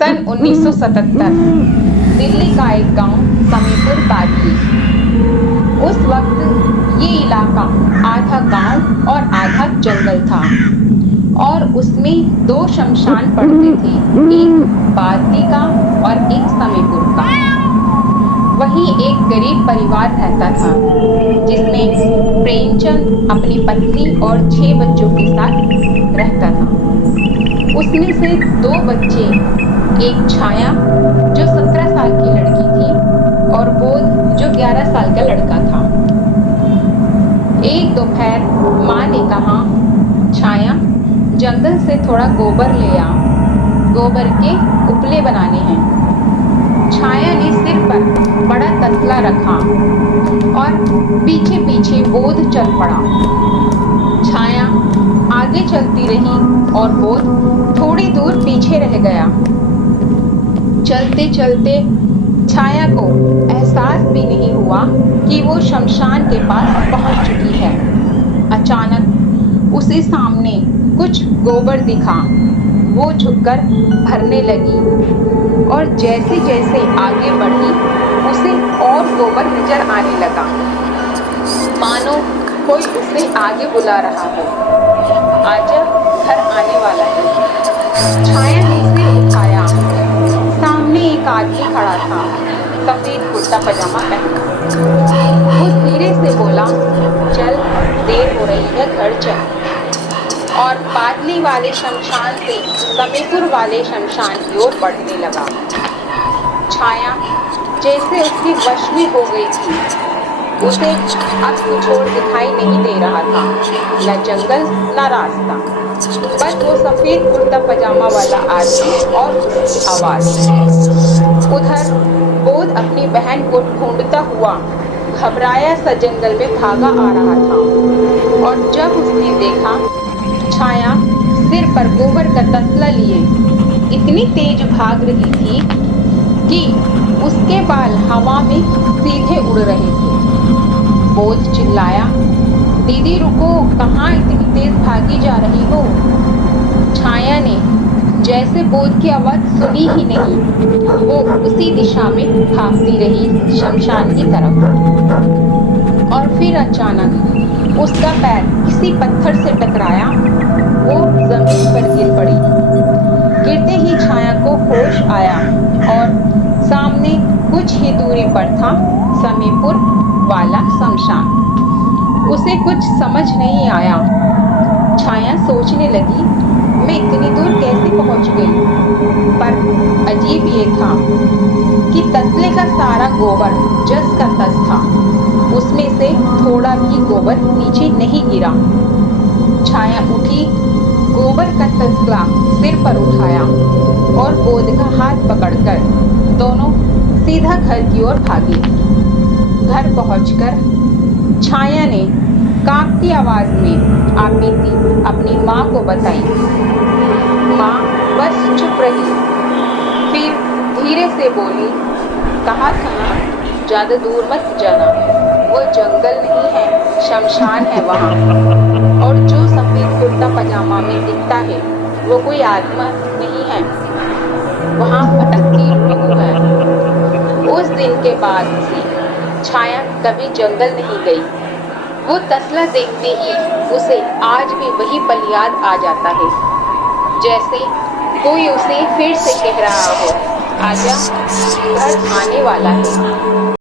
सन 1977 दिल्ली का एक गांव समीपुर बादली। उस वक्त ये इलाका आधा गांव और आधा जंगल था और उसमें दो शमशान पड़ते थे, एक बादली का और एक समीपुर का। वहीं एक गरीब परिवार रहता था जिसमें प्रेमचंद अपनी पत्नी और 6 बच्चों के साथ रहता था। उसमें से 2 बच्चे, एक छाया जो 17 साल की लड़की थी और बोध जो 11 साल का लड़का था। एक दोपहर माँ ने कहा, छाया जंगल से थोड़ा गोबर ले आ, गोबर के उपले बनाने हैं। छाया ने सिर पर बड़ा तसला रखा और पीछे पीछे बोध चल पड़ा। छाया आगे चलती रही और बोध थोड़ी दूर पीछे रह गया। चलते चलते छाया को एहसास भी नहीं हुआ कि वो शमशान के पास पहुंच चुकी है। अचानक उसे सामने कुछ गोबर दिखा। वो झुककर भरने लगी और जैसे जैसे आगे बढ़ी उसे और गोबर नजर आने लगा, मानो कोई उसे आगे बुला रहा हो। आजा, घर आने वाला है। छाया ने सिर उठाया। सामने एक आदमी खड़ा था, सफेद कुर्ता पजामा पहना। वो धीरे से बोला, चल देर हो रही है, घर चल। और बादली वाले शमशान से समीपुर वाले शमशान की ओर बढ़ने लगा। छाया जैसे उसके वश में हो गई थी। उसे अब कुछ और दिखाई नहीं दे रहा था, न जंगल न रास्ता, बस वो सफेद कुर्ता पजामा वाला आदमी और उसकी आवाज। उधर बोध अपनी बहन को ढूंढता हुआ घबराया सा जंगल में भागा आ रहा था और जब उसने देखा छाया सिर पर गोबर का तसला लिए इतनी तेज भाग रही थी कि उसके बाल हवा में सीधे उड़ रहे थे। बोध चिल्लाया, दीदी रुको, कहाँ इतनी तेज भागी जा रही हो? छाया ने जैसे बोध की आवाज सुनी ही नहीं, वो उसी दिशा में भागती रही शमशान की तरफ। और फिर अचानक उसका पैर किसी पत्थर से टकराया। वो जमीन पर गिर पड़ी। गिरते ही छाया को होश आया और सामने कुछ ही दूरी पर था समीपुर वाला शमशान। उसे कुछ समझ नहीं आया। छाया सोचने लगी, मैं इतनी दूर कैसे पहुंच गई? पर अजीब ये था कि तसले का सारा गोबर जस का तस था, उसमें से थोड़ा भी गोबर नीचे नहीं गिरा। छाया उठी, गोबर का तसला सिर पर उठाया और बोध का हाथ पकड़कर दोनों सीधा घर की ओर भागी। घर पहुंचकर छाया ने कांपती आवाज में आपबीती अपनी माँ को बताई। माँ बस चुप रही, फिर धीरे से बोली, कहा था ना ज्यादा दूर मत जाना, वो जंगल नहीं है, शमशान है वहाँ। और जो सफेद कुर्ता पजामा में दिखता है वो कोई आत्मा नहीं है, वहाँ भटकती रूह है। उस दिन के बाद से छाया कभी जंगल नहीं गई। वो तसला देखते ही उसे आज भी वही पल याद आ जाता है, जैसे कोई उसे फिर से कह रहा हो, आजा, घर आने वाला है।